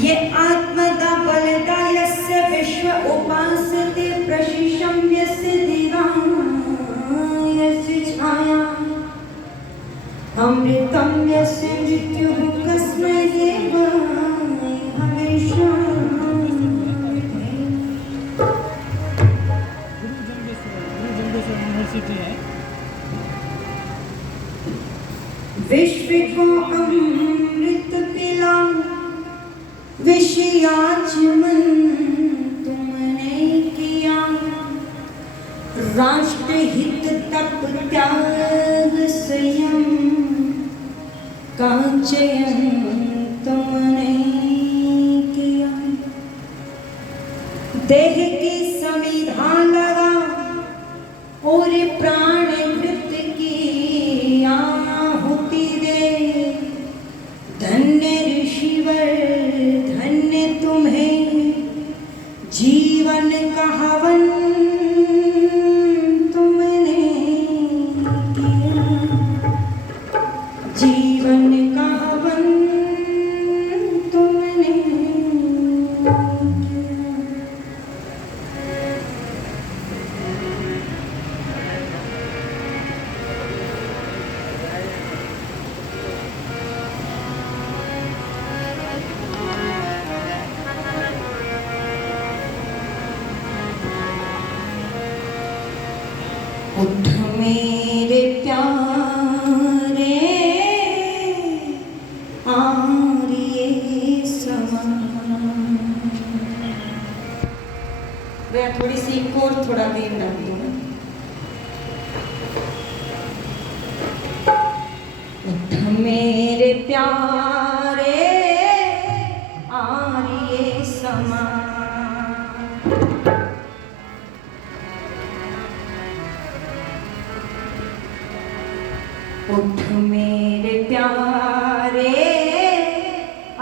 ये आत्मदा बलदा यस्य विश्व उपासते प्रशिशं यस्य दिवायस्य छाया अमृतं यस्य मृत्युः कस्मै देवाय हविषा। विश्व को अमृत पिला विषयाचमन तुमने किया राष्ट्रहित तप त्याग संयम का चयन तुमने किया। देह की संविधान लगा और प्राण वृत्त की आहुति दे। धन्य ऋषिवर धन्य तुम्हें जीवन का हवन तुमने किया। जीवन का हवन तुमने किया। उठ मेरे प्यारे आर्य समान। मैं थोड़ी सी एक और थोड़ा देर डाल दूँ। उठ मेरे प्यारे आर्य समान। उठ मेरे प्यारे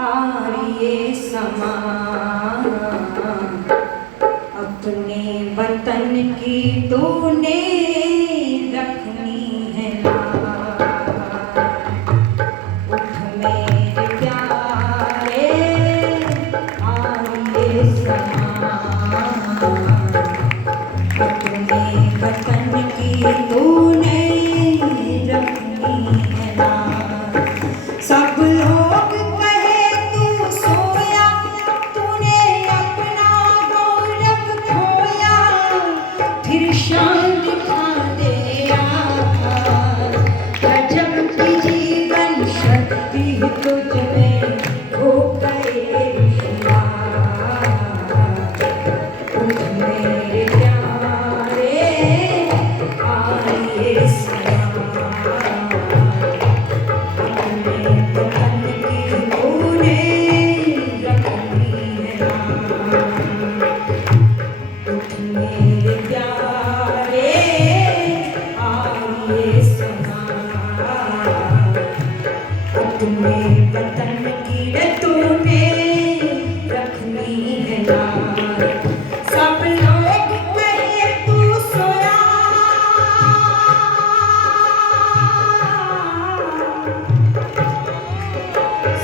आर्य समान। अपने वतन की तूने रखनी है लाज। उठ मेरे प्यारे आर्य समान। अपने वतन की तूने सब लोग कहे तू सोया तूने अपना गौरव खोया। फिर शान दिखा दे गजब की जीवन शक्ति तुझ में हो गए उठ मेरे प्यारे आर्य तुम्हें वतन की तुम्हें रखनी है लाज। सब लोग कहे तू सोया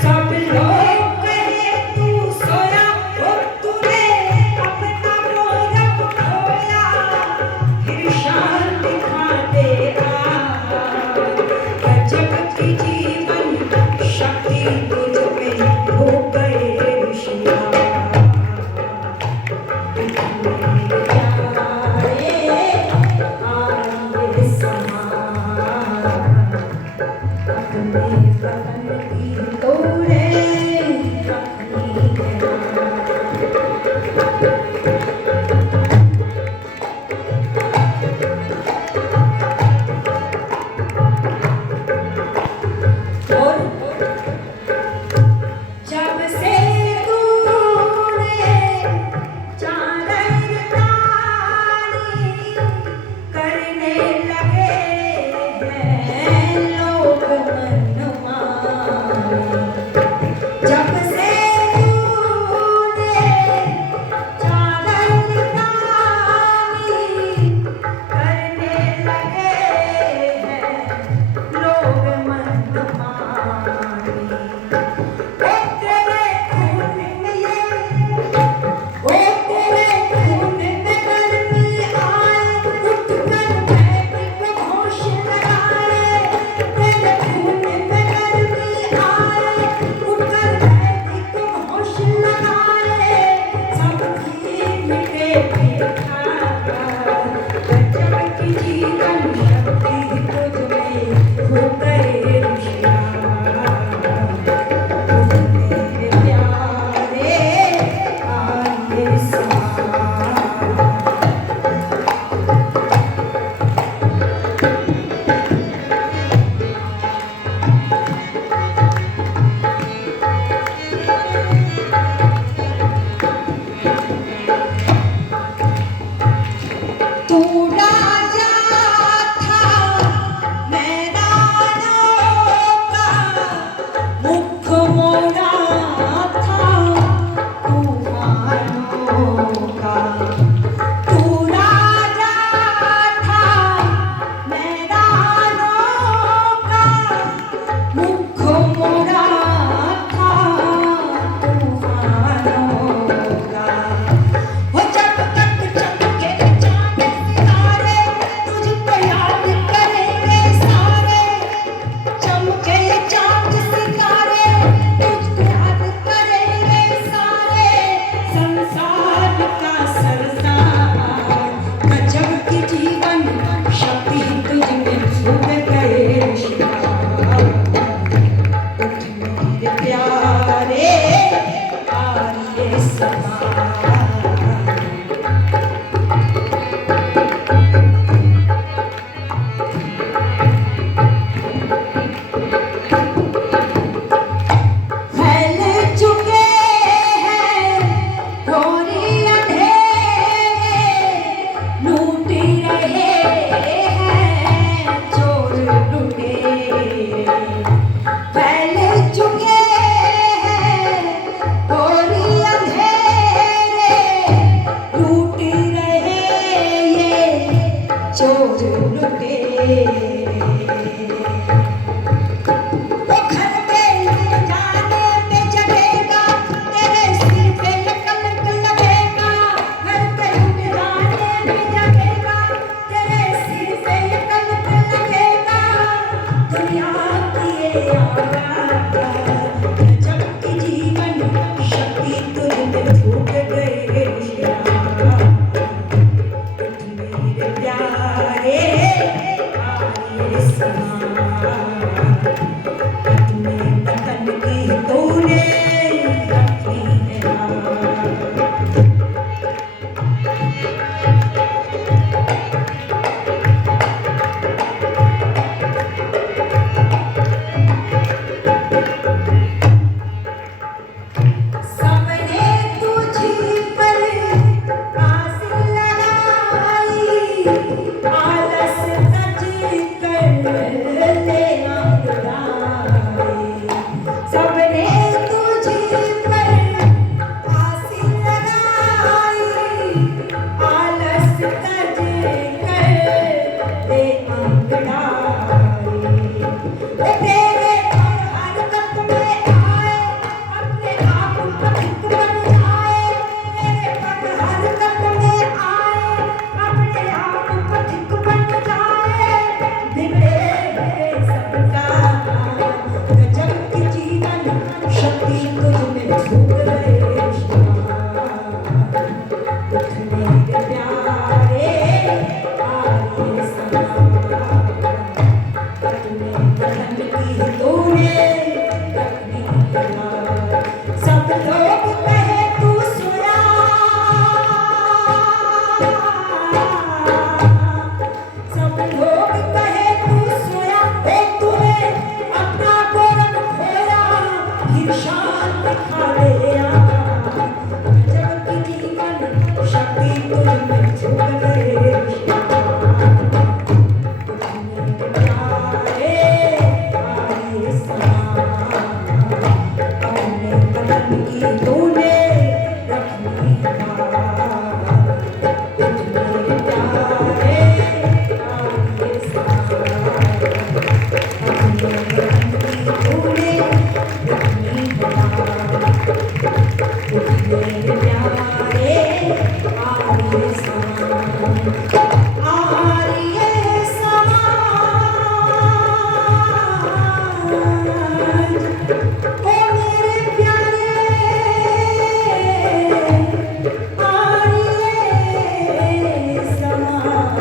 सब लोग कहे तू सोया और तूने अपना गौरव खोया। फिर शान दिखा दे गजब की जीवन शक्ति तू राजा था मैदानों का, मुख मोड़ा था तूफानों का। तू राजा था मैदानों का, मुख मोड़ा था तूफानों का। वो जब तक चमके चांद सितारे, तुझको याद करेंगे सारे। चमके चांद सितारे, तुझको याद करेंगे सारे। संसार का सरसार, गजब की जीवन शक्ति तुझ में फूट गए शिकार। उठ मेरे प्यारे आरिये सवार। फैल चुके हैं घोर अंधेरे, लूट रहे हैं चोर लुटेरे। फैल चुके हैं घोर अंधेरे, लूट रहे ये चोर लुटेरे। वो घर पे ले जाने पे जगेगा, तेरे सिर पे कलंक लगेगा। घर पे ले जाने पे जगेगा, तेरे सिर पे कलंक लगेगा। दुनिया की ये आवाज़, गजब की जीवन शक्ति तुझ में फूट गए शिकार। उठ मेरे प्यारे आरिये सवार। अपने वतन की तूने रखी है राह। सबने तुझी पर आस लगाई, आलस तज कर ले अंगड़ाई। सबने तुझी पर आस लगाई, आलस तज कर ले अंगड़ाई। वो तेरे और हरकत में आए, अपने आप पथिक बन जाए। तेरे पर हरकत में आए, अपने आप पथिक बन जाए। बिगड़े हुए सबका गजब की जीवन शक्ति तुझ में फूट गए शिकार। उठ मेरे प्यारे आरिये सवार। अपने वतन की तूने रखी है राह। सब लोग कहे तू सोया, सब लोग कहे तू सोया। ओ तूने अपना गौरव खोया, फिर शान दिखा दे आया। गजब की जीवन शक्ति तुझ में फूट गए शिकार। उठ मेरे प्यारे आरिये सवार। अपने वतन की तूने रखी है राह। उठ मेरे प्यारे आरिये सवार। अपने वतन की तूने रखी है राह। उठ मेरे प्यारे आरिये सवार। आरिये समाज, ओ मेरे प्यारे आरिये समाज।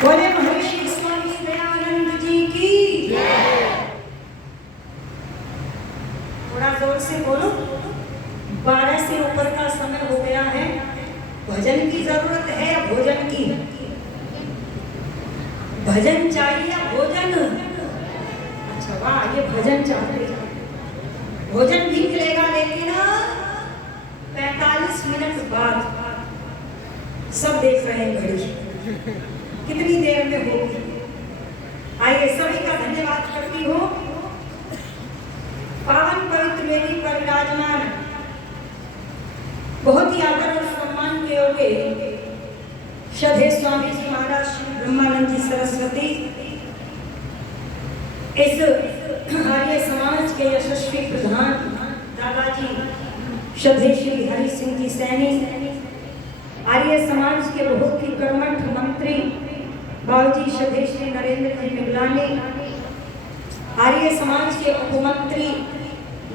बोले महर्षि स्वामी दयानंद जी की। थोड़ा जोर से बोलो। 12 से ऊपर का समय हो गया है। भजन की जरूरत है या भोजन की? भजन चाहिए या भोजन? अच्छा वाह, ये भजन चाहते हैं। भोजन भी मिलेगा, लेकिन 45 मिनट बाद। सब देख रहे हैं घड़ी कितनी देर में होगी। आइए सभी का धन्यवाद करती हूँ। पावन पवित्र वेदी पर विराजमान बहुत ही आदर और सम्मान के योग्य श्रद्धेय स्वामी जी महाराज श्री ब्रह्मानंद जी सरस्वती, इस आर्य समाज के यशस्वी प्रधान दादाजी श्रद्धेय श्री हरि सिंह जी सैनी, आर्य समाज के बहुत ही कर्मठ मंत्री बाबूजी श्रद्धेय श्री नरेंद्र जी मिगलानी, आर्य समाज के उपमंत्री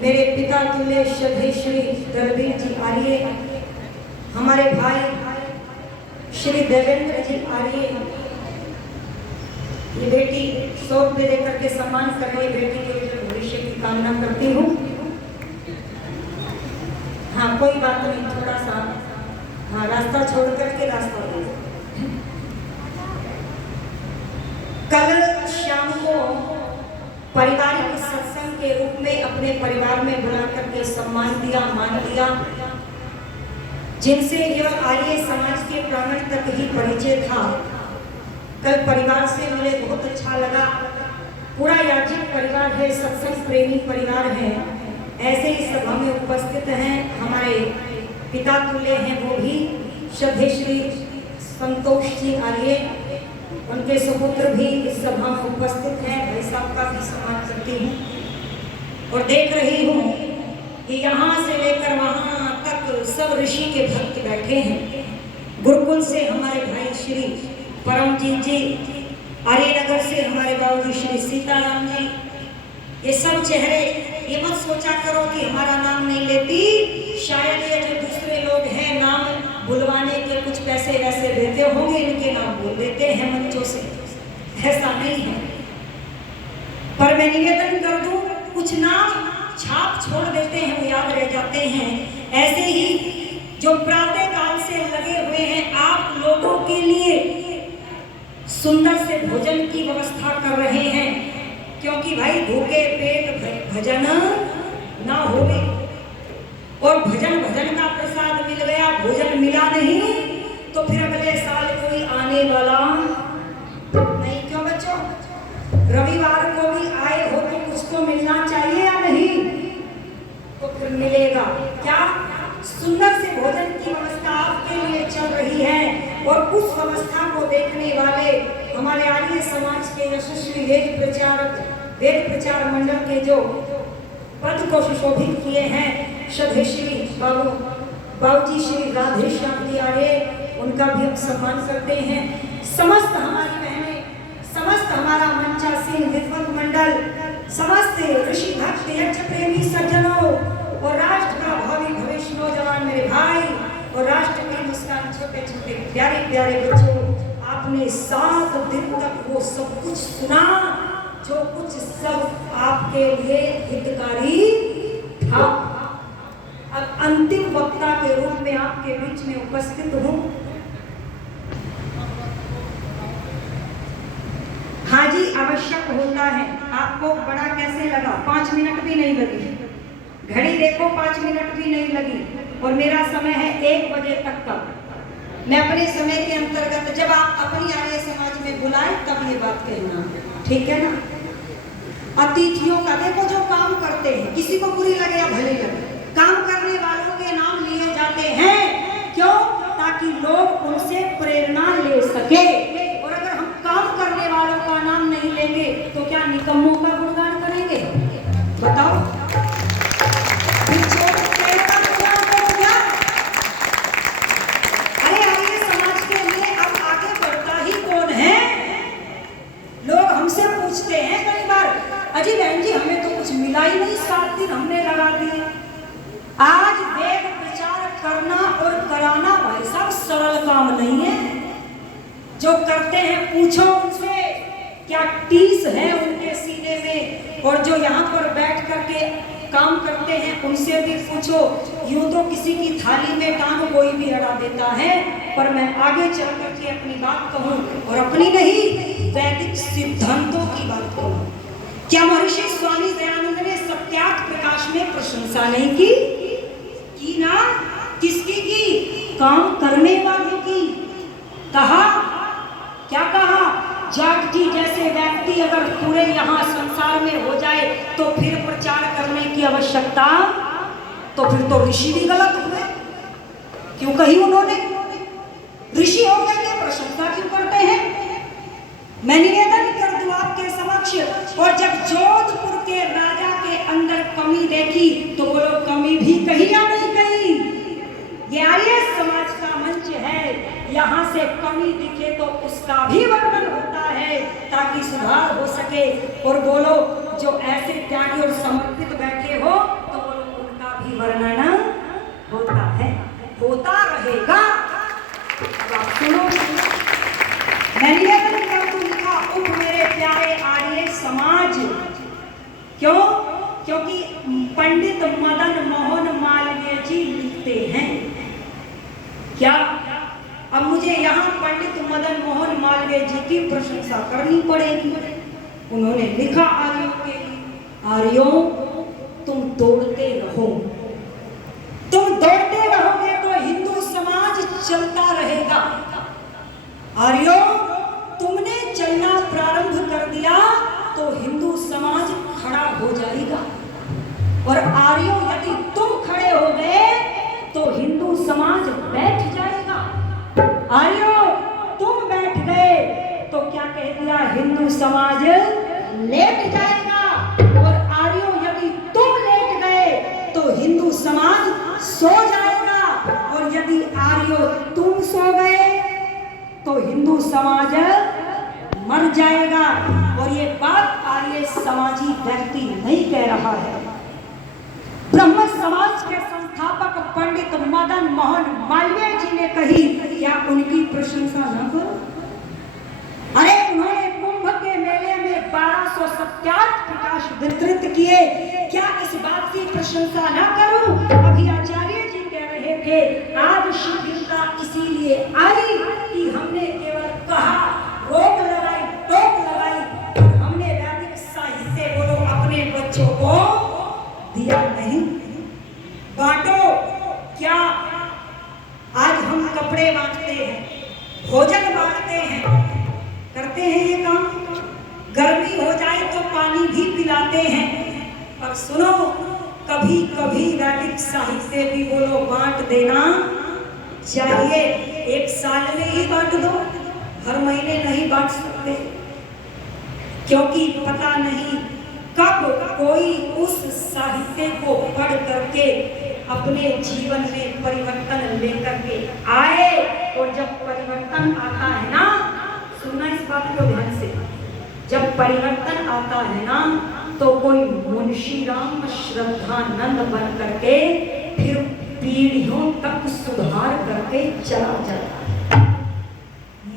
मेरे पिता तुल्य श्रद्धेय श्री दलवीर जी आर्य, हमारे भाई श्री देवेंद्र जी आर्य, ये बेटी 100 रुपये देकर के सम्मान कर रही बेटी के उज्जवल भविष्य की कामना करती हूँ। हाँ कोई बात नहीं, थोड़ा सा हाँ रास्ता छोड़ करके रास्ता दो। कल शाम को पारिवारिक सत्संग के रूप में अपने परिवार में बुला करके सम्मान दिया, मान दिया, जिनसे यह आर्य समाज के प्रांगण तक ही परिचय था। कल परिवार से मिले, बहुत अच्छा लगा। पूरा याजिक परिवार है, सत्संग प्रेमी परिवार है। ऐसे ही सभा में उपस्थित हैं हमारे पिता तुल्य हैं, वो भी श्रद्धेय श्री संतोष जी आर्य, उनके सुपुत्र भी इस सभा में उपस्थित हैं। भाई साहब का भी सम्मान करती हूँ और देख रही हूँ कि यहाँ से लेकर वहाँ तक सब ऋषि के भक्त बैठे हैं। गुरुकुल से हमारे भाई श्री परमजीत जी, आर्यनगर से हमारे बाबूजी श्री सीताराम जी, ये सब चेहरे, ये मत सोचा करो कि हमारा नाम नहीं लेती, शायद ये जो दूसरे लोग हैं नाम बुलवाने के कुछ पैसे वैसे देते होंगे, इनके नाम बोल देते हैं मंचों से, ऐसा नहीं है। पर मैं निवेदन कर दूं, कुछ नाम छाप छोड़ देते हैं, वो याद रह जाते हैं। ऐसे ही जो प्रातः काल से लगे हुए हैं आप लोगों के लिए सुंदर से भोजन की व्यवस्था कर रहे हैं, क्योंकि भाई भूखे पेट भजन ना होवे, और भजन का प्रसाद मिल गया, भोजन मिला नहीं तो फिर अगले साल कोई आने वाला नहीं। क्यों बच्चों, रविवार को भी आए हो तो कुछ तो मिलना चाहिए या नहीं? तो फिर मिलेगा क्या? सुंदर से भोजन की व्यवस्था आपके लिए चल रही है, और उस व्यवस्था को देखने वाले हमारे आर्य समाज के यशस्वी वेद प्रचार मंडल के जो पद को सुशोभित किए हैं श्रद्धेय श्री बाबूजी श्री राधे श्याम जी आर्य, उनका भी हम सम्मान करते हैं। समस्त हमारी बहनें, समस्त हमारा मंचासीन विद्वत मंडल, समस्त ऋषि भक्त यज्ञ प्रेमी सज्जनों और राष्ट्र का भावी भविष्य नौजवान मेरे भाई और राष्ट्र के मुस्कान छोटे छोटे प्यारे प्यारे बच्चों, आपने 7 दिन तक वो सब कुछ सुना जो कुछ सब आपके लिए हितकारी था। अब अंतिम वक्ता के रूप में आपके बीच में उपस्थित हूँ। हाँ जी, आवश्यक होता है। आपको बड़ा कैसे लगा? 5 मिनट भी नहीं लगी, घड़ी देखो 5 मिनट भी नहीं लगी, और मेरा समय है 1 बजे तक का। मैं अपने समय के अंतर्गत जब आप अपनी आर्य समाज में बुलाए तब ये बात कहना, ठीक है ना? अतिथियों का देखो, जो काम करते हैं, किसी को बुरी लगे या भले लगे, काम करने वालों के नाम लिए जाते हैं। क्यों? ताकि लोग उनसे प्रेरणा ले सके। और अगर हम काम करने वालों का नाम नहीं लेंगे तो क्या निकम्मों का गुणगान करेंगे? बताओ। अरे आर्य समाज के लिए अब आगे बढ़ता ही कौन है? लोग हमसे पूछते हैं कई बार, अजी बहन जी हमें तो कुछ मिला ही नहीं, 7 दिन हमने लगा दिए। आज वेद प्रचार करना और कराना भाई साहब सरल काम नहीं है। जो करते हैं पूछो उनसे क्या टीस है उनके सीने में, और जो यहाँ पर बैठ करके काम करते हैं उनसे भी पूछो। यूं तो किसी की थाली में टांग कोई भी अड़ा देता है, पर मैं आगे चल करके अपनी बात कहूँ, और अपनी नहीं वैदिक सिद्धांतों की बात कहूँ। क्या महर्षि स्वामी दयानंद ने सत्यार्थ प्रकाश में प्रशंसा नहीं की ना? किसकी की? काम करने वालों की। कहा, क्या कहा? जाटजी जैसे व्यक्ति अगर पूरे यहाँ संसार में हो जाए तो फिर प्रचार करने की आवश्यकता, तो फिर तो ऋषि भी गलत हुए। क्यों कही उन्होंने? ऋषि होकर के प्रशंसा क्यों करते हैं? मैं निवेदन कर दूं आपके समक्ष, और जब जोधपुर के राजा के अंदर कमी देखी तो बोलो कमी भी कही या नहीं कही? ये आर्य समाज का मंच है, यहाँ से कमी दिखे तो उसका भी वर्णन होता है ताकि सुधार हो सके। और बोलो जो ऐसे त्यागी और समर्पित बैठे हो तो बोलो उनका भी वर्णन होता है, होता रहेगा। आप सुनो, मैं निवेदन कर दूं, लिखा उठ मेरे प्यारे आर्य समाज। क्यों? क्योंकि पंडित मदन मोहन मालवीय जी लिखते हैं। क्या अब मुझे यहाँ पंडित मदन मोहन मालवीय जी की प्रशंसा करनी पड़ेगी? उन्होंने लिखा आर्यों के लिए, आर्यों तुम दौड़ते रहो, तुम दौड़ते रहोगे तो हिंदू समाज चलता रहेगा। आर्यों तुमने चलना प्रारंभ कर दिया तो हिंदू समाज खड़ा हो जाएगा, और आर्यों यदि तुम खड़े हो गए तो हिंदू समाज बैठ जाएगा। आर्यों तुम बैठ गए तो क्या कह दिया? हिंदू समाज लेट जाएगा, और आर्यों यदि तुम लेट गए तो हिंदू समाज सो जाएगा, और यदि आर्यों तुम सो गए तो हिंदू समाज मर जाएगा। और ये बात आर्य समाजी व्यक्ति नहीं कह रहा है, ब्रह्म समाज के संस्थापक पंडित मदन मोहन मालवीय जी ने कही। क्या उनकी प्रशंसा न करो? अरे उन्होंने कुंभ के मेले में 1200 सत्यार्थ प्रकाश वितरित किए, क्या इस बात की प्रशंसा न करूं? अभी आचार्य जी कह रहे थे आज शिथिलता इसीलिए आई कि हमने केवल कहा, रोक लगाई, टोक लगाई, और हमने वैदिक साहित्य बोलो अपने बच्चों को दिया नहीं। बांटो क्या? आज हम कपड़े बांटते हैं, भोजन बांटते हैं, करते हैं ये काम। गर्मी हो जाए तो पानी भी पिलाते हैं। पर सुनो, कभी कभी वैदिक साहित्य भी बोलो बांट देना चाहिए। एक साल में ही बांट दो, हर महीने नहीं बांट सकते, क्योंकि पता नहीं कब कोई उस साहित्य को पढ़ करके अपने जीवन में परिवर्तन लेकर के आए। और जब परिवर्तन आता है ना, सुनना इस बात को ध्यान से, जब परिवर्तन आता है ना तो कोई मुंशी राम श्रद्धानंद बन करके फिर पीढ़ियों तक सुधार करके चला जाता।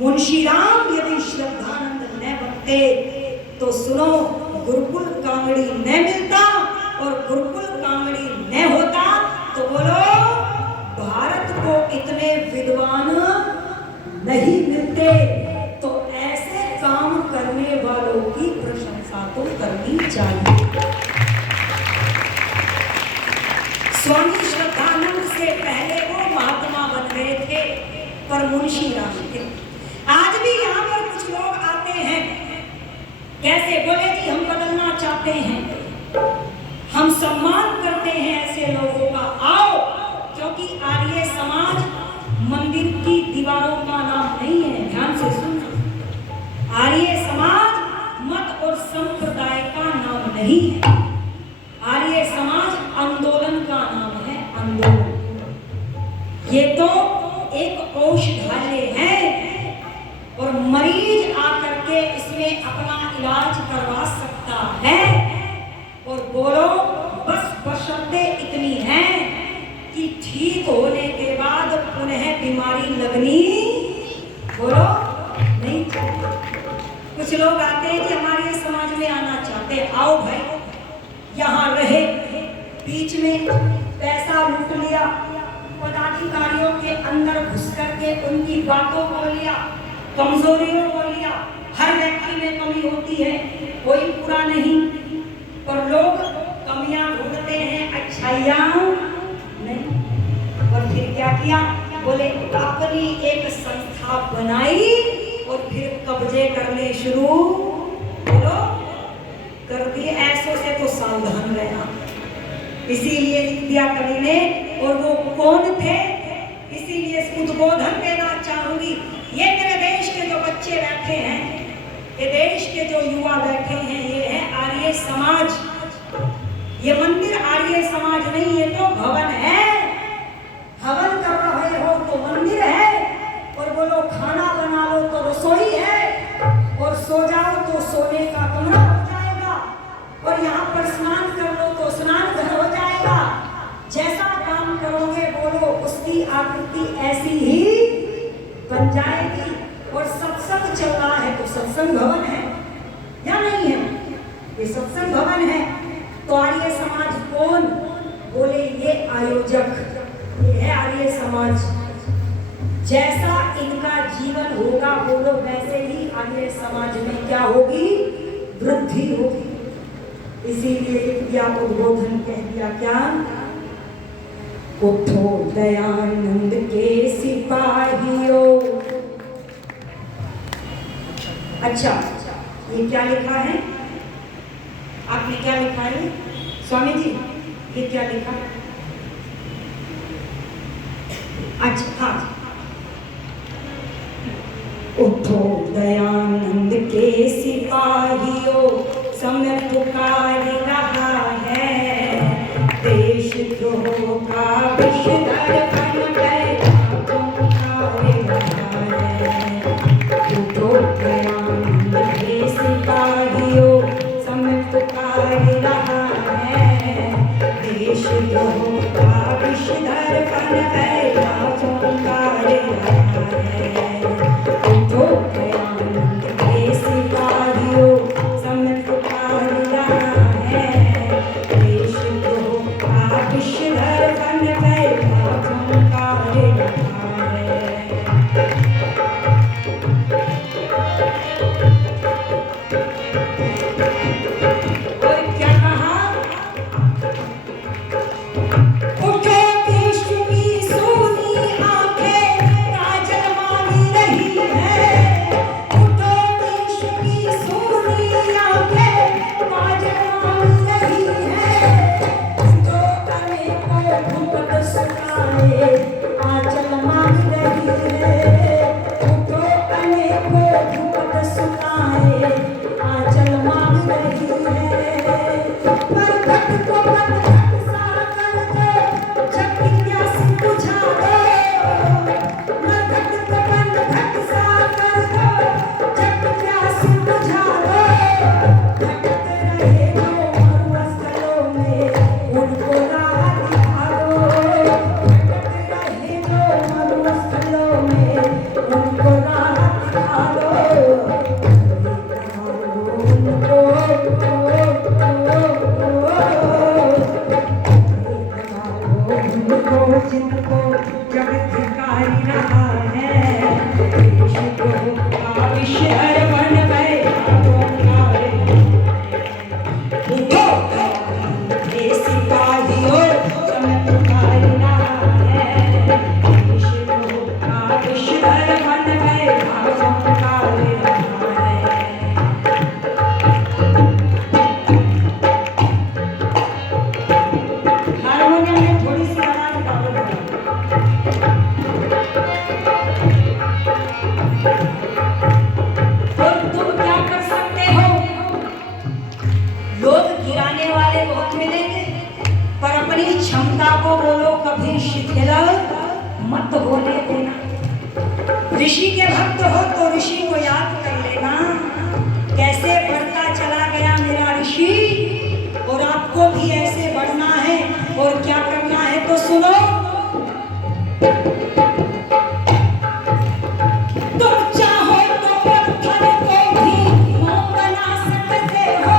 मुंशी राम यदि श्रद्धानंद न बनते तो सुनो गुरुकुल कांगड़ी न मिलता, और गुरुकुल कांगड़ी न होता तो बोलो भारत को इतने विद्वान नहीं मिलते। तो ऐसे काम करने वालों की प्रशंसा तो करनी चाहिए। स्वामी श्रद्धानंद से पहले वो महात्मा बन गए थे, पर मुंशी राम थे। आज भी यहाँ पर कुछ लोग आते हैं, कैसे बोले जी हम बदलना चाहते हैं, हम सम्मान करते हैं ऐसे लोगों का, आओ। क्योंकि आर्य समाज मंदिर की दीवारों का नाम नहीं है, ध्यान से सुनना। आर्य समाज मत और संप्रदाय का नाम नहीं है। आर्य समाज आंदोलन का नाम है, आंदोलन। ये तो एक औषधालय है, और मरीज आकर के इसमें अपना इलाज करवा सकता है। और बोलो बस बशर्ते इतनी है कि ठीक होने के बाद पुनः बीमारी लगनी बोलो नहीं चाहिए। कुछ लोग आते हैं कि हमारे समाज में आना चाहते हैं, आओ भाई यहाँ रहे, बीच में पैसा लूट लिया, पदाधिकारियों के अंदर घुस करके उनकी बातों को लिया, कमजोरियों को लिया। हर व्यक्ति में कमी होती है, कोई पूरा नहीं, पर लोग कमियां ढूंढते हैं, अच्छाइयां नहीं। और फिर क्या किया, बोले अपनी एक संस्था बनाई और फिर कब्जे करने शुरू बोलो कर दिए। ऐसों से तो सावधान रहना। इसीलिए लिख दिया कवि ने, और वो कौन थे, इसीलिए उद्बोधन देना चाहूंगी। ये मेरे देश के जो बच्चे बैठे हैं, ये देश के जो युवा बैठे हैं, ये है आर्य समाज। ये मंदिर आर्य समाज नहीं, ये तो भवन है। हवन कर रहे हो तो मंदिर है, और बोलो खाना बना लो तो रसोई है, और सो जाओ तो सोने का कमरा हो जाएगा, और यहाँ पर स्नान कर लो तो स्नान घर हो जाएगा। जैसा काम करोगे बोलो उसकी आकृति ऐसी ही बन जाएगी। और सत्संग चल रहा है तो सत्संग भवन है या नहीं है, ये सत्संग भवन है। तो आर्य समाज कौन, बोले ये आयोजक, ये है आर्य समाज। जैसा इनका जीवन होगा बोलो वैसे ही आर्य समाज में क्या होगी, वृद्धि होगी। इसीलिए क्या उद्बोधन कह दिया, क्या उठो दयानंद के सिपाहियों। अच्छा, ये क्या लिखा है, आपने क्या लिखा है स्वामी जी, ये क्या लिखा? अच्छा हाँ, उठो दयानंद के सिपाहियों, समय पुकार रहा है, देश द्रोह का विषधर बन गए पुकार रहा है। उठो दयानंद के सिपाहियों, समय पुकार रहा है, देश द्रोह का विषधर बन गए पुकार रहा है। उठो दयानंद के सिपाहियों, समय पुकार रहा है, देश द्रोह का विषधर बन गए पुकार रहा है। ऋषि के भक्त हो तो ऋषि को याद कर लेना, कैसे बढ़ता चला गया मेरा ऋषि, और आपको भी ऐसे बढ़ना है। और क्या करना है तो सुनो, तुम चाहो तो पत्थर को भी मोम बना सकते हो,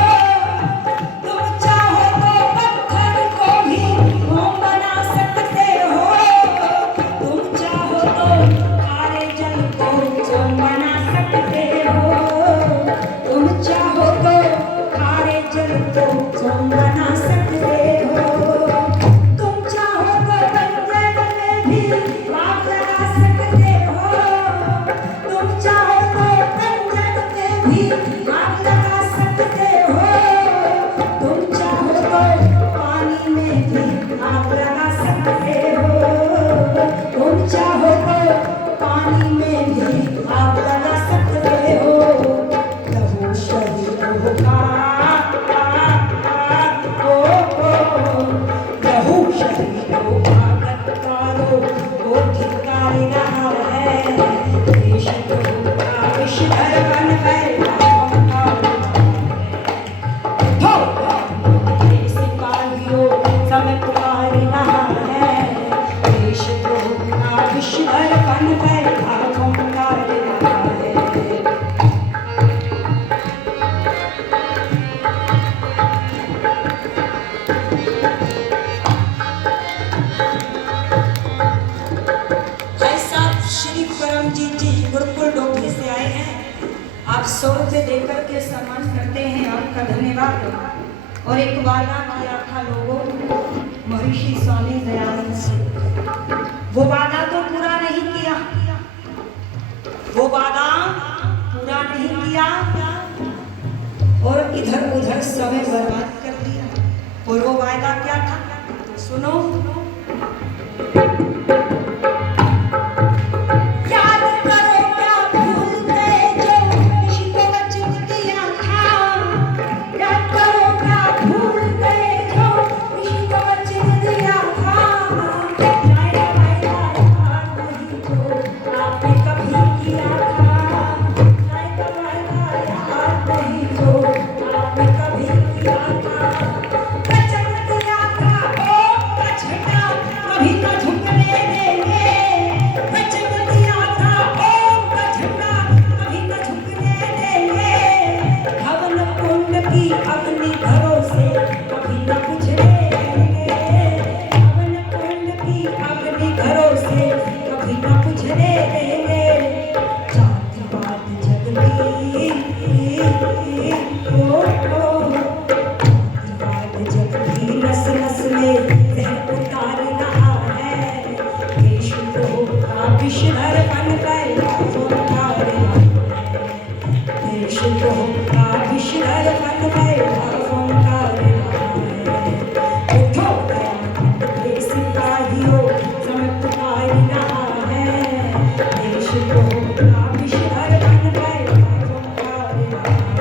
तुम चाहो तो पत्थर को भी मोम बना सकते हो, तुम चाहो तो खारे जल को मोम बना सकते हो, तुम चाहो तो भाई साहब श्री परमजीत जी गुरुकुल डोगरी से आए हैं। आप 100 रुपये देकर के सम्मान करते हैं, आपका धन्यवाद। और एक वादा किया था लोगों महर्षि स्वामी दयानंद से, वो वादा तो पूरा नहीं किया, वो वादा पूरा नहीं किया और इधर उधर समय बर्बाद कर दिया। और वो वादा क्या था? सुनो, याद करो क्या भूल गए जो किसको वचन दिया था, याद करो क्या भूल गए जो किसको वचन दिया था। वादा नहीं जो आपने कभी किया था, वादा याद नहीं जो आपने कभी किया था। वचन दिया था ओ कछटा कभी न झुकने देंगे, वचन दिया था ओ कछटा कभी न झुकने देंगे। हवन कुंड की अग्नि घरों से कभी न बुझने देंगे, हवन कुंड की अग्नि घरों से कभी न बुझने देंगे। जातिवाद जगली ओ जगती नस नस में जहर उतार रहा है, देशद्रोह का विषधर बन कर उतार रहा है, देशद्रोह का विषधर बन कर उतार रहा है। उठो दयानंद सिपाहियों समय पुकार रहा है, देशद्रोह का विषधर बन कर उतार रहा है।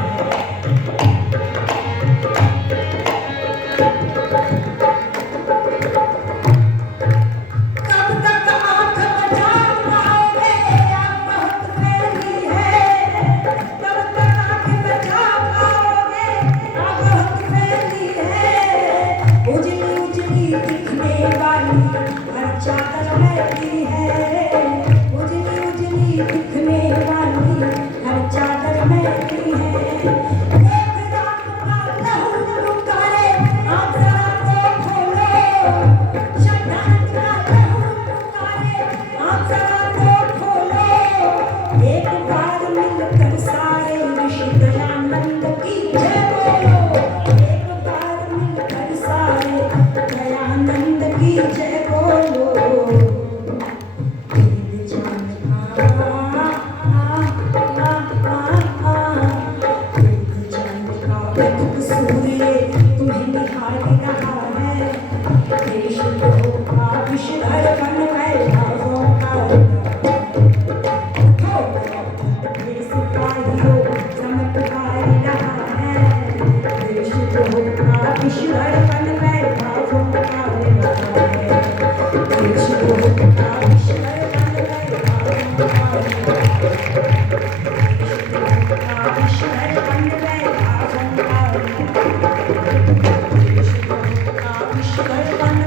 कब तक आंख बचा पाओगे, आप बहुत फैली है, कब तक आंख बचा पाओगे, आप बहुत फैली है। उजली उजली दिखने वाली हर चादर महकी है, उजली उजली दिखने वाली हर चादर महकी है। एक रात का लहू पुकारे, आप जरा तो खोलो, शताब्द का लहू पुकारे, आप जरा तो खोलो। एक बार मिलकर सारे ऋषि दयानंद की जय बोलो, एक बार मिलकर सारे दयानंद की जय बोलो। वेद जान वेद जान का व्यक्त सूर्य तुम्हें निहार रहा है, देशद्रोह का विषधर बन कर भावों का सिपाहियों समय पुकार रहा है, देशद्रोह का विषधर बन कर भावों का है, देशद्रोह का विषधर बन कर भावों का विषधर बन कर भावों का देशद्रोह का विषधर बन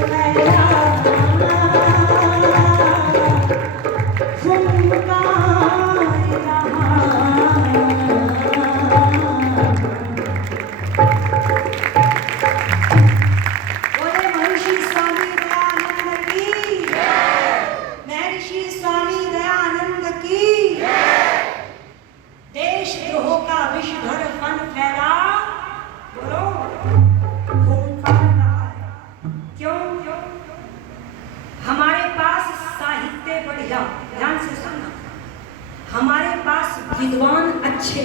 बोले महर्षि स्वामी दयानंद की, महर्षि स्वामी दयानंद की। देशद्रोह का विषधर फन फैला, बोलो खून फैल रहा है। क्यों? हमारे पास साहित्य बढ़िया, ध्यान से सुनना, हमारे पास विद्वान अच्छे,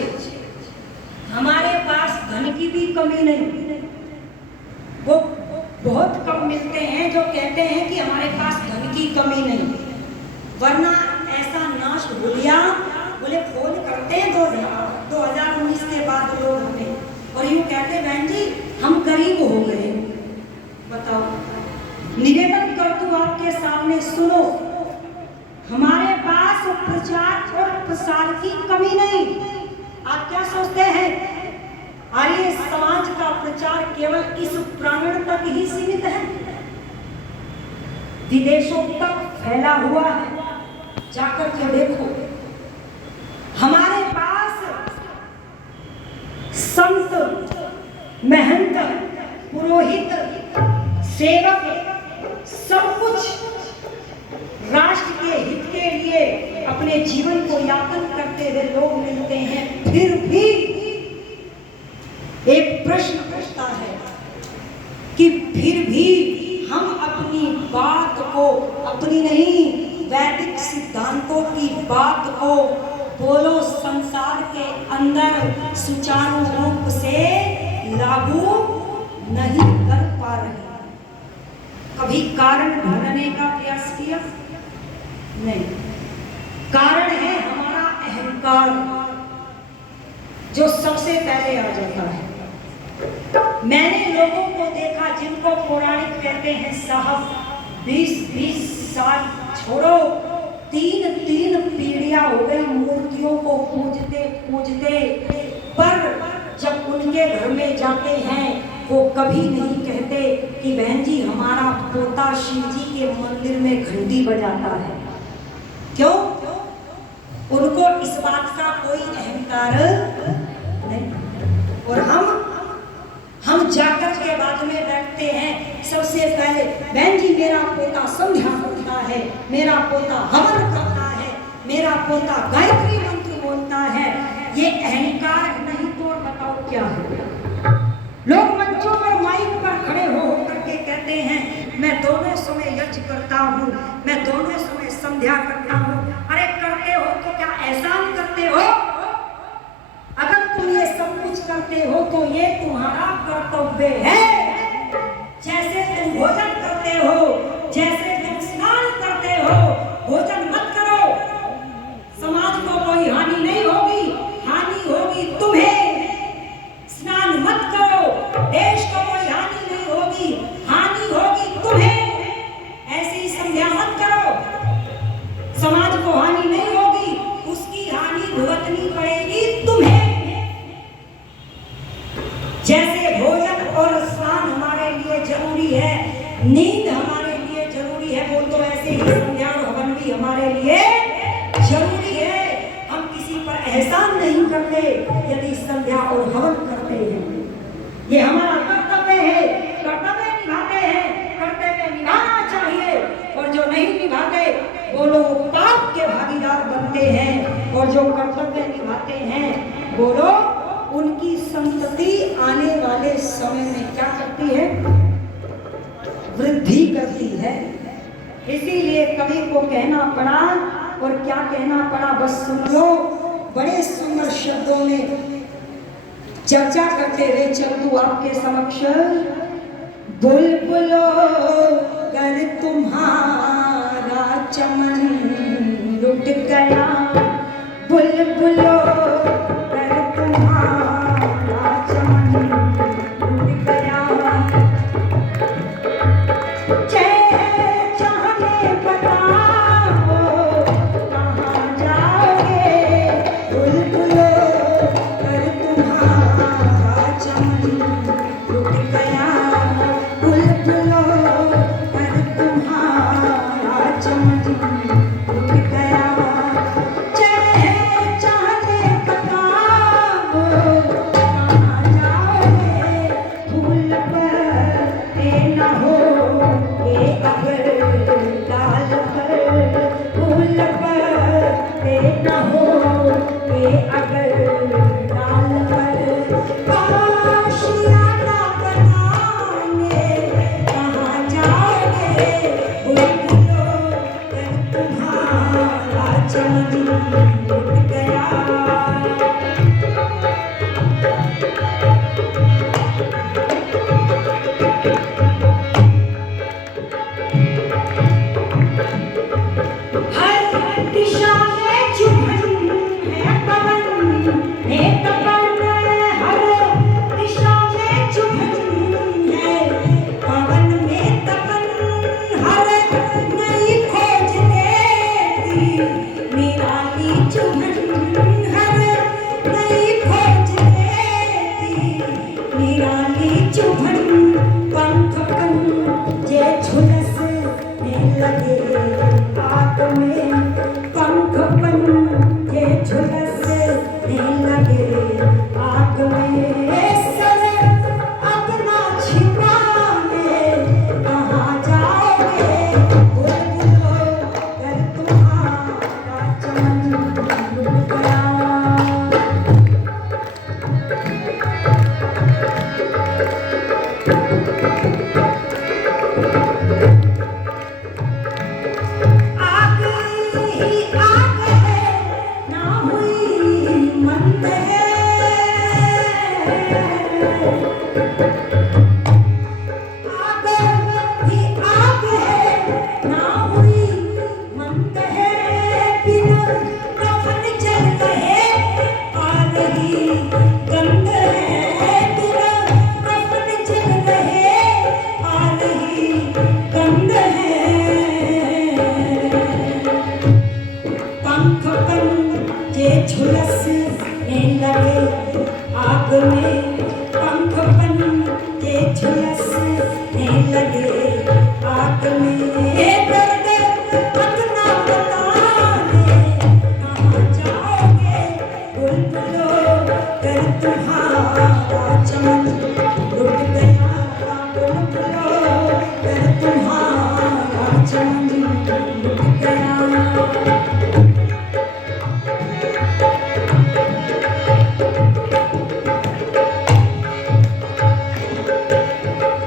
हमारे पास धन की भी कमी नहीं। वो बहुत कम मिलते हैं जो कहते हैं कि हमारे पास धन की कमी नहीं, वरना ऐसा नाश भूलिया बोले फोन करते हैं 2019 के बाद लोग हमें, और यूँ कहते बहन जी हम गरीब हो गए। बताओ, निवेदन कर दूं आपके सामने, सुनो, हमारे पास प्रचार और प्रसार की कमी नहीं। आप क्या सोचते हैं आर्य समाज का प्रचार केवल इस प्रांगण तक ही सीमित है? विदेशों तक फैला हुआ है, जाकर के देखो। हमारे पास संत, महंत, पुरोहित, सेवक सब कुछ राष्ट्र के हित के लिए अपने जीवन को यापन करते हुए लोग मिलते हैं, फिर भी एक प्रश्न उठता है कि फिर भी हम अपनी बात को, अपनी नहीं वैदिक सिद्धांतों की बात को बोलो संसार के अंदर सुचारू रूप से लागू नहीं कर पा रहे। कभी कारण ढूंढने का प्रयास किया? नहीं। कारण है हमारा अहंकार, जो सबसे पहले आ जाता है। मैंने लोगों को देखा जिनको पौराणिक कहते हैं साहब 20-20 साल छोड़ो, 3-3 पीढ़ियां हो गई मूर्तियों को पूजते पूजते, पर जब उनके घर में जाते हैं वो कभी नहीं कहते कि बहन जी हमारा पोता शिव जी के मंदिर में घंटी बजाता है। क्यों? उनको इस बात का कोई अहंकार नहीं। और हम जाकर के बाद में बैठते हैं, सबसे पहले बहन जी मेरा पोता संध्या करता है, मेरा पोता हवन करता है, मेरा पोता गायत्री मंत्र बोलता है। ये अहंकार नहीं तो और बताओ क्या है? लोग मंचों पर माइक पर खड़े हो करके कहते हैं मैं दोनों समय यज्ञ करता हूँ, मैं दोनों समय संध्या करता हूँ। अरे करते हो तो क्या एहसान करते हो? अगर तुम ये सब कुछ करते हो तो ये तुम्हारा कर्तव्य है। जैसे तुम भोजन करते हो, जैसे तुम स्नान करते हो, भोजन मत करो, समाज को कोई हानि नहीं होगी, हानि होगी तुम्हें। स्नान मत करो, देश को कोई हानि नहीं होगी, हानि होगी तुम्हें। ऐसी संध्या मत करो, समाज को हानि नहीं होगी, उसकी हानि भुगतनी पड़ेगी तुम्हें। जैसे भोजन और स्नान हमारे लिए जरूरी है, नींद हमारे लिए जरूरी है, वो तो ऐसे ही संध्या और हवन भी हमारे लिए जरूरी है। हम किसी पर एहसान नहीं करते यदि संध्या और हवन करते हैं। ये हमारा कर्तव्य है, कर्तव्य निभाते हैं, कर्तव्य निभाना चाहिए। और जो नहीं निभाते वो लोग पाप के भागीदार बनते हैं, और जो कर्तव्य निभाते हैं वो लोग, उनकी संतति आने वाले समय में क्या करती है? वृद्धि करती है। इसीलिए कवि को कहना पड़ा, और क्या कहना पड़ा बस सुन लो। बड़े सुंदर शब्दों में चर्चा करते हुए चल दूं आपके समक्ष। बुलबुलो कर तुम्हारा चमन लुट गया, बुलबुलो कर तुम्हारा चमन लुट गया। चाहने बताओ कहाँ जाओगे, बुलबुलो कर तुम्हारा चमन लुट गया, बुलबुलो कर तुम्हारा चमन लुट गया। चाहने बताओ कहाँ जाओगे, फूल पर न हो ये अगर डाल पर, फूल पर न हो ये अगर डाल पर। आशियाना बनाने कहाँ जाओगे, बुलबुलो कर तुम्हारा चमन लुट गया। हर दिशा में चुभन है पवन, है तपन, हर दिशा में चुभन है पवन में तपन। हर नई खोज देती निराली चुभन, हर नई खोज देती निराली चुभन। पंख पंजे झुलसने लगे आग में, पंख पंजे झुलसने लगे आग में। सर अपना छिपाने कहाँ जाओगे, ही आग है ना हुई मंद है। आग ही आग है ना हुई मंद है। बिना कफन जल रहे आ रही गंध है। बिना कफन जल रहे आ रही गंध है। पंख पंजे झुलसने लगे आग में। पंख पंजे झुलसने लगे आग में। दर्द अपना बताने कहाँ जाओगे बुलबुलों, कर तुम्हारा चमन लुट गया। बुलबुलों, कर तुम्हारा चमन लुट गया।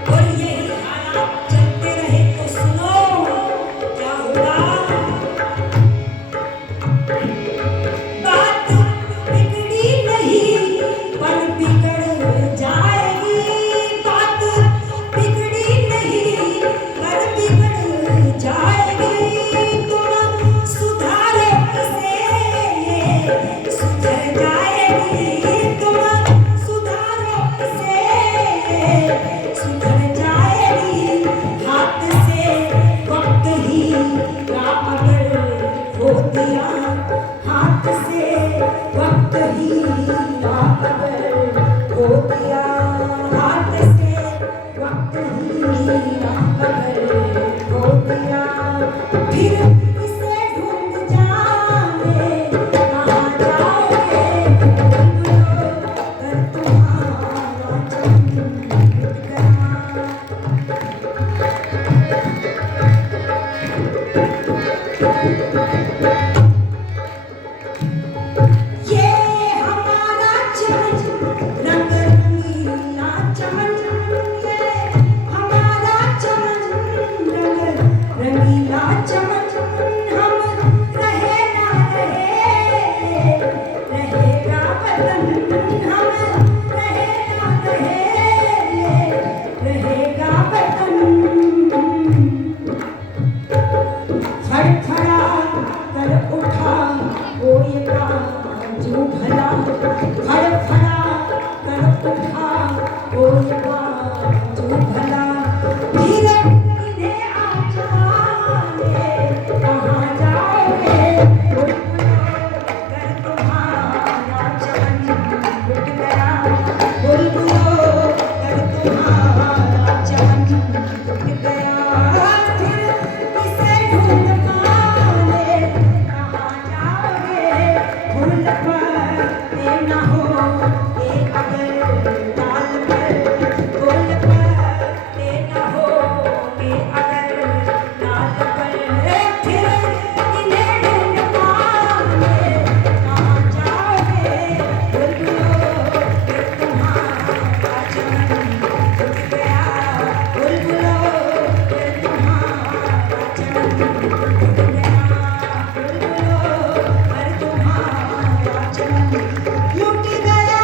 और यही हालात चलते रहे तो सुनो क्या होगा। बात बिगड़ी नहीं पर बिगड़ जाएगी। बात बिगड़ी नहीं पर बिगड़ जाएगी। तुम सुधारो इसे ये सुधर जाएगी। तुम सुधारो इसे ये सुधर जाएगी। हाथ से वक्त ही का अगर खो दिया। हाथ से वक्त ही का अगर खो दिया। हाथ से वक्त ही का अगर खो दिया। फिर इसे ढूंढ जाने कहाँ जाओगे बुलबुलों, कर तुम्हारा चमन लुट गया। ये हमारा चमन रंग रंगीला चमन। ये हमारा चमन रंग रंगीला चमन। हम रहे ना रहे रहेगा वतन। हम रहे ना रहे रहेगा वतन। फड़फड़ा कर उठा कोई बाजू भला। फड़फड़ा कर उठा कोई बाजू भला। धीरे इन्हें आ जाने कहाँ जाओगे बुलबुलों, कर तुम्हारा चमन लुट गया। बुलबुलों, कर तुम्हारा चमन लुट गया। फिर इसे ढूंढ पाने कहाँ जाओगे। फूल पर ना हो ये अगर डाल पर। फूल पर ना हो ये अगर डाल पर। फिर इन्हें ढूंढ पाने कहाँ जाओगे बुलबुलों, कर तुम्हारा चमन लुट गया। बुलबुलों, कर तुम्हारा चमन लुट गया। बुलबुलों, कर तुम्हारा चमन लुट गया।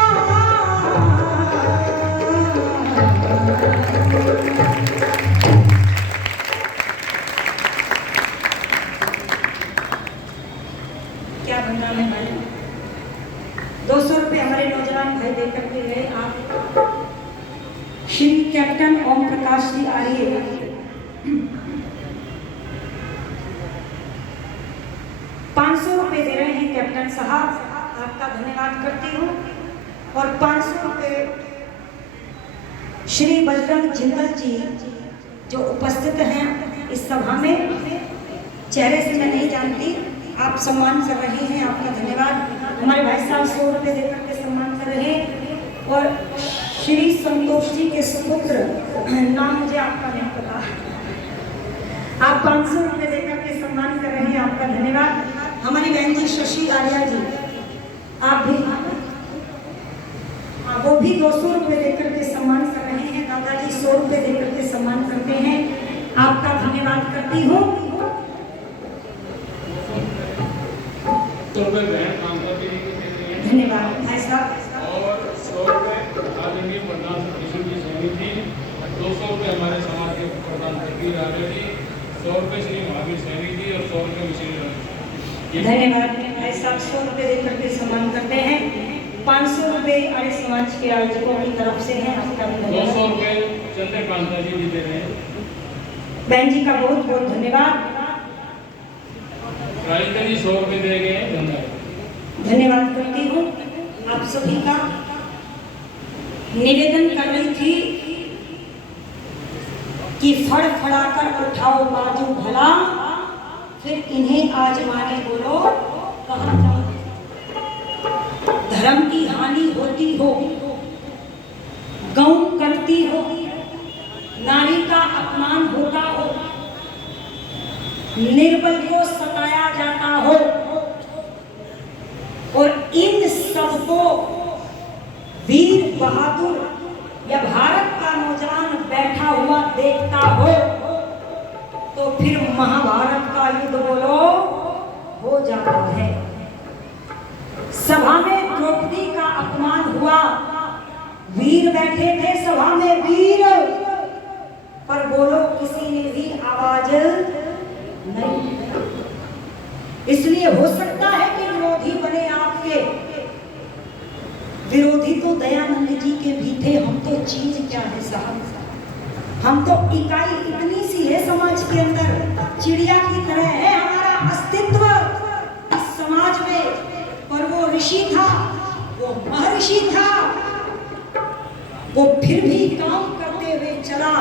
क्या बनना है भाई। 200 रुपये हमारे नौजवान भाई देकर के गए। आप श्री कैप्टन ओम प्रकाश जी आर्य 500 रुपये दे रहे हैं कैप्टन साहब, आपका धन्यवाद करती हूँ। और 500 रुपये श्री बजरंग जिंदल जी जो उपस्थित हैं इस सभा में, चेहरे से मैं नहीं जानती, आप सम्मान कर रहे हैं, आपका धन्यवाद। हमारे भाई साहब 100 रुपये देकर के सम्मान कर रहे हैं। और श्री संतोष जी के सुपुत्र, नाम मुझे आपका नहीं पता, आप 500 रुपये देकर के सम्मान कर रहे हैं, आपका धन्यवाद। हमारी बहन जी शशि आर्या जी, आप भी, वो भी 200 रुपये देकर के सम्मान कर रहे हैं। दादाजी 100 रुपये देकर के सम्मान करते हैं, आपका धन्यवाद करती हूँ। 100 रुपये बहन कांता दीदी को देते हैं धन्यवाद भाई साहब। और 100 रुपये आ जाएंगे प्रधान किशोर की समिति, 200 रुपये हमारे समाज के प्रधान तकबीर राजा जी, 100 रुपये श्री महावीर सैनी जी और 100 रुपये श्री धन्यवाद भाई साहब। 100 रुपये देकर के सम्मान करते हैं। 500 रुपये आर्य समाज के आयोजकों की तरफ से है, आपका भी 200 रुपये चंद्रकांता जी भी दे रहे हैं। बहन जी का बहुत बहुत धन्यवाद। राजेंद्र जी 100 रुपये दे गए हैं, धन्यवाद। धन्यवाद करती हूँ आप सभी का। निवेदन कर रही थी कि फड़फड़ाकर उठाओ बाजू भला, फिर इन्हें आजमाने बोलो कहाँ जाओ। धर्म की हानि होती हो, गौ करती हो, नारी का अपमान होता हो, निर्बल को सताया जाता हो, और इन सबको वीर बहादुर या भारत का नौजवान बैठा हुआ देखता हो, तो फिर महाभारत का युद्ध बोलो हो जाता है। सभा में द्रौपदी का अपमान हुआ, वीर बैठे थे सभा में वीर, पर बोलो किसी ने भी आवाज नहीं। इसलिए हो सकता है कि विरोधी बने आपके, विरोधी तो दयानंद जी के भी थे। हम तो चीज क्या है साहब, हम तो इकाई इतनी सी है समाज के अंदर, चिड़िया की तरह है हमारा अस्तित्व इस समाज में। और वो ऋषि था, वो महर्षि था, वो फिर भी काम करते हुए चला।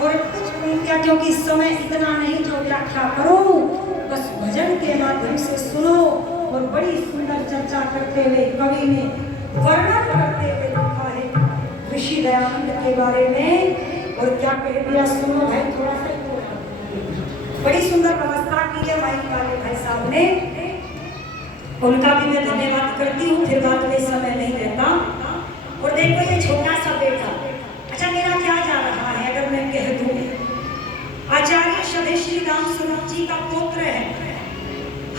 और कुछ क्या, क्योंकि समय इतना नहीं जो व्याख्या करूं, बस भजन के माध्यम से सुनो। और बड़ी सुंदर चर्चा करते हुए कवि ने वर्णन करते हुए लिखा है ऋषि दयानंद के बारे में। और क्या कह दिया सुनो भाई, थोड़ा सा बड़ी सुंदर व्यवस्था की है माइक वाले भाई साहब ने, उनका भी मैं धन्यवाद करती हूँ। फिर बाद में समय नहीं रहता। और देखो ये छोटा सा बेटा, अच्छा मेरा क्या जा रहा है अगर मैं कह दूं, आचार्य श्री श्री राम स्वरूप जी का पुत्र है।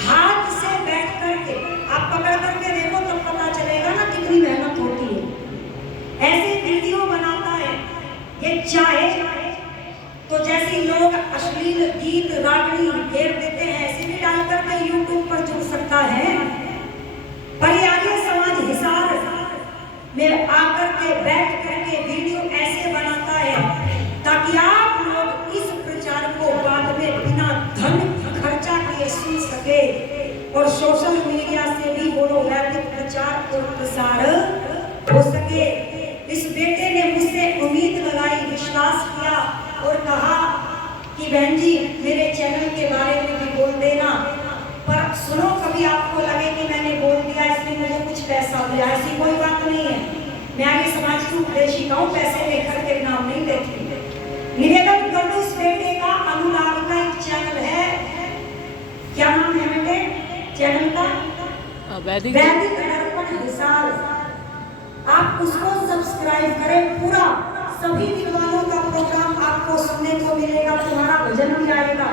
हाथ से बैठ करके आप पकड़ करके देखो तब पता चलेगा ना कितनी मेहनत होती है। ऐसे वीडियो बनाता है, ये चाहे तो जैसे लोग अश्लील गीत रागनी घेर देते हैं, ऐसे भी डाल करके यूट्यूब पर जुड़ सकता है। पर ये आर्य समाज हिसार में आकर के बैठ करके वीडियो ऐसे बनाता है ताकि आप लोग इस प्रचार को बाद में बिना धन खर्चा किए सुन सके। और सोशल मीडिया से भी बोलो वैदिक प्रचार और प्रसार हो सके। इस बेटे ने मुझसे उम्मीद लगाई, विश्वास किया और कहा कि बहन जी मेरे चैनल के बारे में भी बोल देना, पर सुनो कभी आपको लगे कि मैंने बोल दिया इसलिए मुझे कुछ पैसा मिला, ऐसी कोई बात नहीं है। मैं आगे समाज की उपदेशिका हूँ, पैसे लेकर के नाम नहीं लेती। निवेदन कर दो इस बेटे का, अनुराग का एक चैनल है, क्या नाम है बेटे चैनल का? वैदिक दर्पण हिसार। आप उसको सब्सक्राइब करें। पूरा सभी विद्वानों का प्रोग्राम आपको सुनने को मिलेगा, तुम्हारा भजन भी आएगा,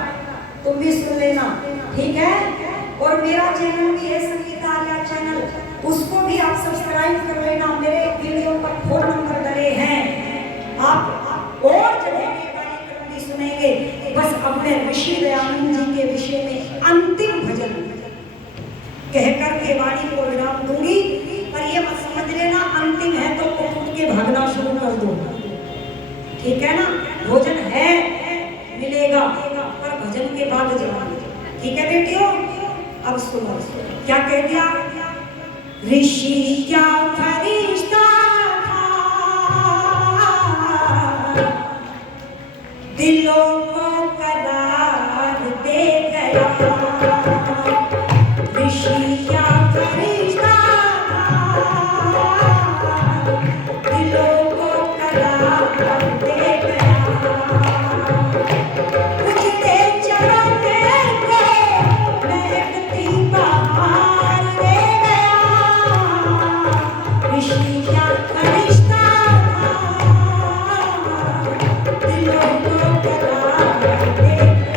तुम भी सुन लेना, ठीक है। और मेरा चैनल भी है संगीता आर्या चैनल, उसको भी आप सब्सक्राइब कर लेना। मेरे वीडियो पर फोन नंबर डले हैं, आप और जगह के कार्यक्रम भी सुनेंगे। बस अपने ऋषि दयानंद जी के विषय में अंतिम भजन कहकर के वाणी को विराम दूंगी, पर ये मत समझ लेना अंतिम है तो उठ के भागना शुरू कर दो, ठीक है ना। भोजन है मिलेगा, पर भजन के बाद जवाब, ठीक है बेटियों। अब सुनो क्या कह दिया, ऋषि क्या फरिश्ता दिलों को करार दे गया। ऋषि क्या फरिश्ता दिलों को करार दे गया। उजड़े चढ़ने को महकती बहार दे गया। ऋषि क्या फरिश्ता दिलों को करार दे गया।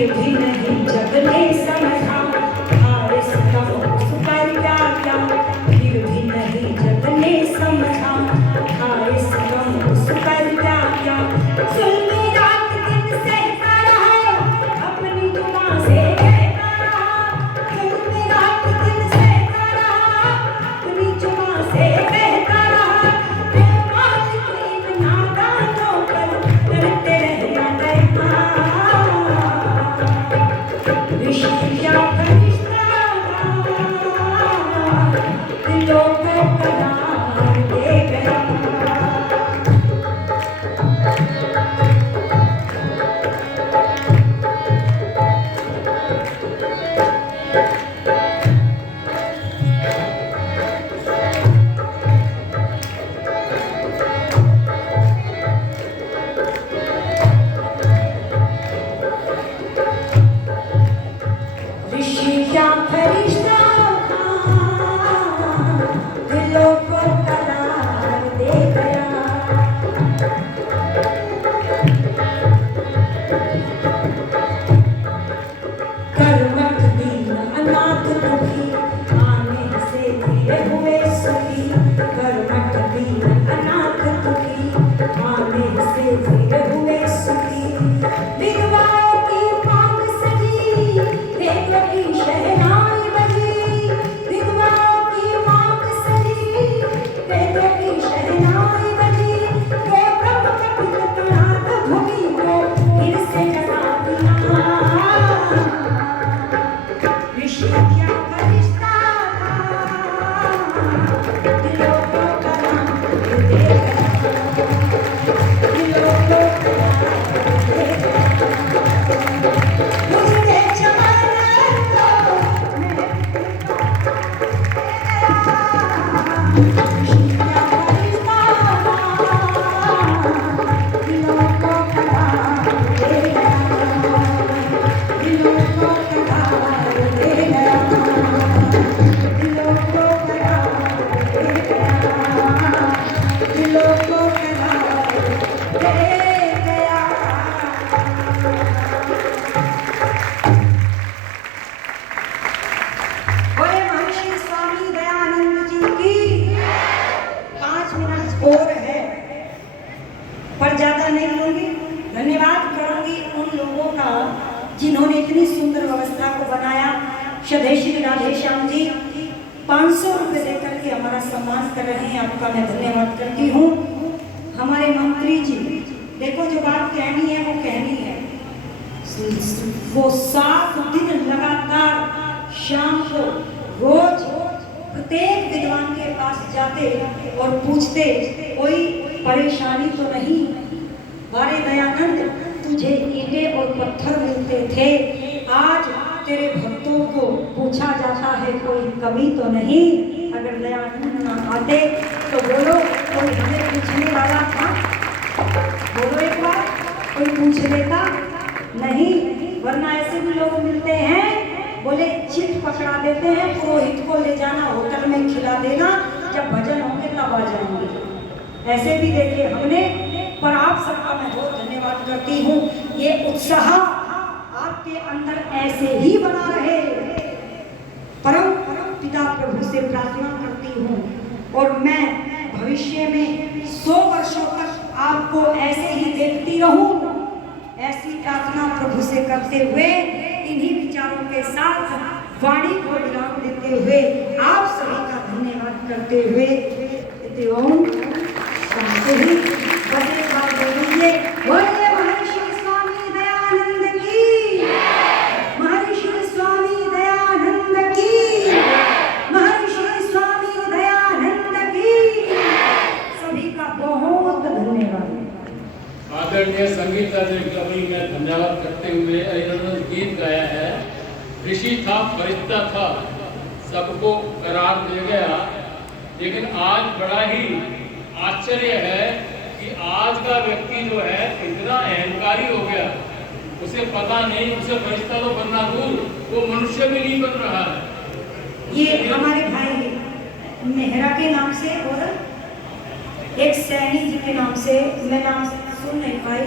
फिर भी नहीं जग ने समझा, हाय सितम उस पर क्या क्या, फिर भी नहीं जग ने समझा, हाय सितम उस पर क्या क्या। जुल्मी रात दिन सहता रहा, अपनी जुबां से कहता रहा, जुल्मी रात दिन सहता रहा, अपनी जुबां से कहता रहा, बेमाल के इन नादानों पर करते रहना दया। रिश्ता फरिश्ता दिलों को करार दे गया। ऋषि क्या फरिश्ता दिलों को करार दे गया। कर्मठ दीन अनाथ दुखी, आने से धीरे हुए सुखी, कर्मठ दीन अनाथ दुखी, आने से धीरे हुए सुखी। विधवाओं की मांग सजी, बेटों की शहनाई बजी, विधवाओं की मांग सजी, बेटों की शहनाई बजी। वो ब्रह्म कपिल तनात भूमि को फिर से जगा दिया। ऋषि क्या फरिश्ता दिलों को करार दे गया, दिलों को करार दे गया। मुझे जमाना तो मैं ऋषि क्या फरिश्ता दिलों को करार दे गया, दिलों को करार दे गया, दिलों को करार दे गया, दिलों को करार दे गया। बोले महर्षि स्वामी दयानंद जी की। 5 मिनट और है पर ज्यादा नहीं लूंगी। धन्यवाद करूंगी उन लोगों का जिन्होंने इतनी सुंदर व्यवस्था को बनाया। श्रद्धेय श्री राधेश्याम जी 500 रुपये देकर के हमारा सम्मान कर रहे हैं, आपका मैं धन्यवाद करती हूँ। हमारे मंत्री जी, देखो जो बात कहनी है वो कहनी है। वो 7 दिन लगातार शाम को रोज प्रत्येक विद्वान के पास जाते और पूछते कोई परेशानी तो नहीं। वारे दयानंद, तुझे ईंटें और पत्थर मिलते थे, आज तेरे भक्तों को पूछा जाता है कोई कमी तो नहीं। अगर दयानंद ना आते तो बोलो कोई हमें पूछने वाला था? बोलो एक बार, कोई पूछ लेता? नहीं, वरना ऐसे भी लोग मिलते हैं, बोले चिट पकड़ा देते हैं, पुरोहित को ले जाना होटल में खिला देना, जब भजन होंगे तब आ जाएंगे। ऐसे भी देखे हमने। पर आप सबका मैं बहुत धन्यवाद करती हूँ। ये उत्साह आपके अंदर ऐसे ही बना रहे, परम पिता प्रभु से प्रार्थना करती हूँ। और मैं भविष्य में 100 वर्षों तक आपको ऐसे ही देखती रहूं। ऐसी प्रार्थना प्रभु से करते हुए, इन्हीं विचारों के साथ वाणी को विराम देते हुए, आप सभी का धन्यवाद करते हुए ओम शांति। बस एक बार बोलिए, बोलिए महर्षि स्वामी दयानंद की, महर्षि स्वामी दयानंद की, महर्षि स्वामी दयानंद की। सभी का बहुत धन्यवाद। आदरणीय संगीत कवि में धन्यवाद करते हुए इन्होंने गीत गाया है। ऋषि था, फरिश्ता था, सबको करार दे गया। लेकिन आज बड़ा ही आश्चर्य है कि आज का व्यक्ति जो है इतना अहंकारी हो गया, उसे पता नहीं, उसे फरिश्ता तो बनना दूर, वो मनुष्य भी नहीं बन रहा है। ये हमारे भाई मेहरा के नाम से और एक सैनी जी के नाम से, मैं नाम सुन नहीं पाई,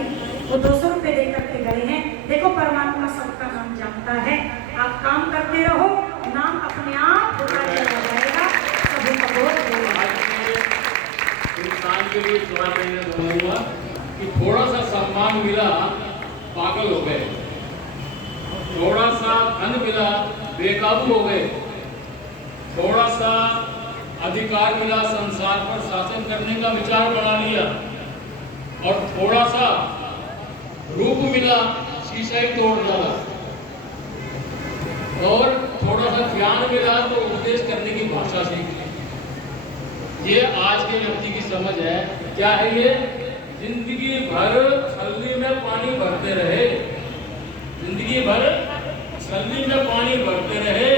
वो 200 रुपये देकर के गए हैं। देखो परमात्मा सबका नाम जानता है। आप काम करते रहो, नाम अपने आप होता चला जाएगा। सभी का बहुत इंसान के लिए थोड़ा मैंने समझूंगा कि थोड़ा सा सम्मान मिला पागल हो गए, थोड़ा सा धन मिला बेकाबू हो गए, थोड़ा सा अधिकार मिला संसार पर शासन करने का विचार बना लिया, और थोड़ा सा रूप मिला शीशा ही तोड़ डाला, और थोड़ा सा ज्ञान मिला तो उपदेश करने की भाषा सीख ली। ये आज के व्यक्ति की समझ है। क्या है ये? जिंदगी भर छलनी में पानी भरते रहे, जिंदगी भर छलनी में पानी भरते रहे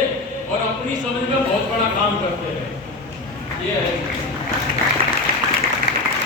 और अपनी समझ में बहुत बड़ा काम करते रहे। ये है।